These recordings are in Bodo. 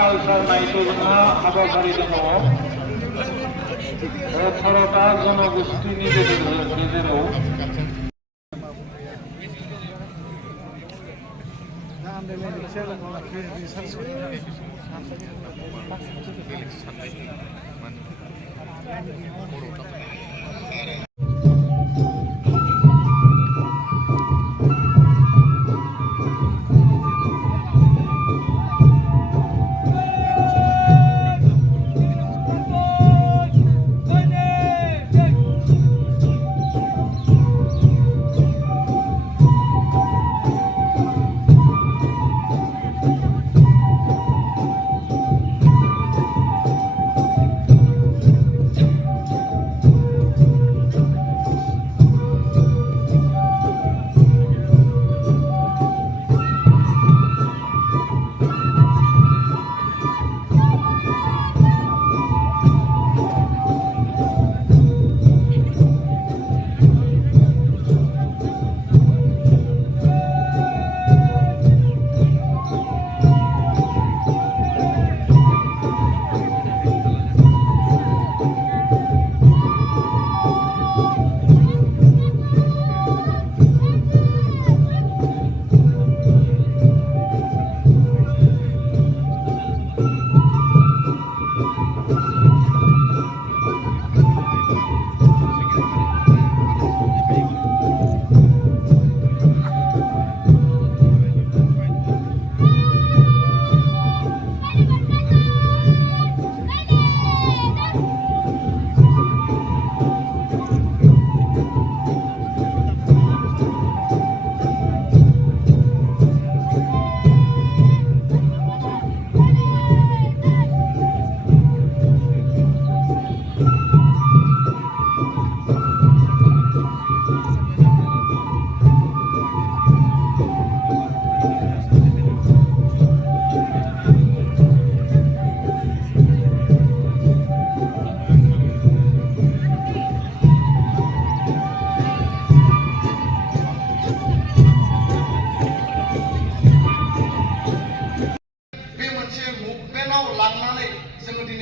कालचार नायथ'ना हाबाफारि दङ 18टा जनगोष्ठीनि गेजेराव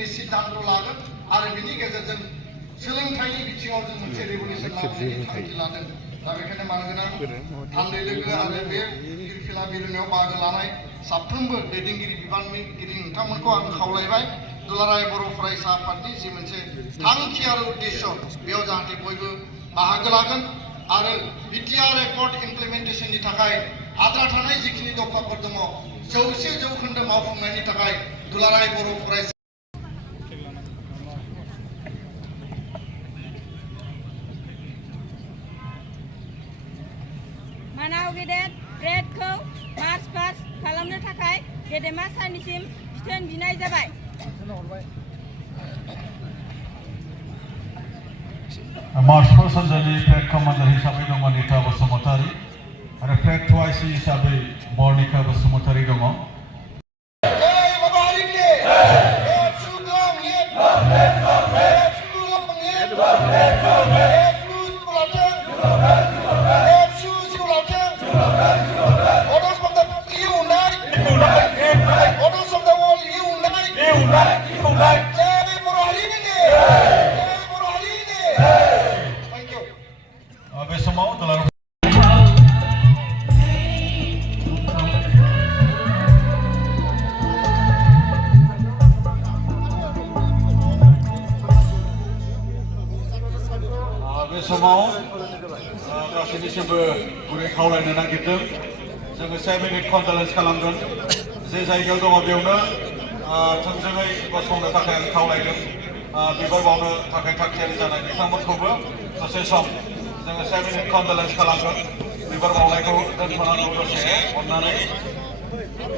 सिद्धांत लागोन आरो बिनि गेजेरजों सोलोंथाइनि बिथिङाव जों मोनसे रिभलिउसन लाबोनायनि थांखि लादों दा बेखायनो मानगोनां थान्दै लोगो आरो बे फिरफिला बिलिरनायाव बाहागो लानाय साफ्रोमबो दैदेनगिरि बिबानगिरि नोंथांमोनखौ आं खावलायबाय दुलाराय बर' फरायसा आफादनि जि मोनसे थांखि आरो उद्देश्य बेयाव जाहाथे बयबो बाहागो लागोन आरो बिटिआर रेकर्ड इमप्लिमेन्टेसननि थाखाय आद्रा थानाय जिखिनि दफाफोर दङ 100% मावफुंनायनि थाखाय दुलाराय बर' फरायसा मानाव गेदेर ब्रेडखौ मार्च पास खालामनो थाखाय गेदेमा सारनिसिम बिथोन बिनाय जाबाय। मार्च पास हानजानि फ्लेग कमान्डार हिसाबै दङ निता बसुमतारी आरो फ्लेग टुआइसि हिसाबै बर्निका बसुमतारी दङ। बे समाव दुलाराय बे समाव गासैनिसिमबो गुरै खावलायनो नागिरदों जोङो 7 मिनिट कन्डालेन्स खालामगोन जे जायगायाव दङ बेयावनो थोंजोङै गसंनो थाखाय आं खावलायदों बिबार बावनो थाखाय थागथियारि जानाय बिथांमोनखौबो दसे सम जोङो 7 मिनिट कन्डालेन्स खालामगोन बिबार बावनायखौ दोनथ'नांगौ दसे अननानै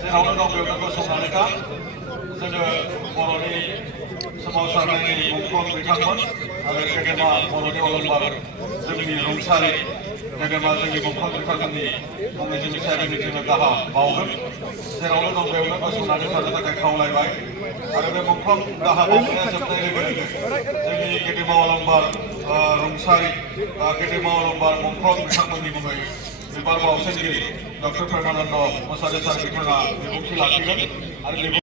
जेरावनो दं बेयावनो गसंनानै था जोङो बर'नि सोमावसारनायनि मुंख्लं बिथांमोन आरो गेदेमा बर'नि अलंबार जोंनि रुंसारि गेदेमा जोंनि मुंख्लं बिथांमोननि मुङै जोंनि 7 मिनिट जोङो दाहा बावगोन जेरावनो दं बेयावनो गसंनानै थानो थाखाय खावलायबाय आरो बे मुंख्लं दाहा बावनाया जोबनाय लोगो लोगो जोंनि गेदेमा अलंबार रुंसारि गेदेमा अलंबार मुंख्लं बिथांमोननि मुङै बिबार बावसोमगिरि डक्टर प्रेमानन्द मोसाहारि सार बिथाङा बिबुंथि लाखिगोन आरो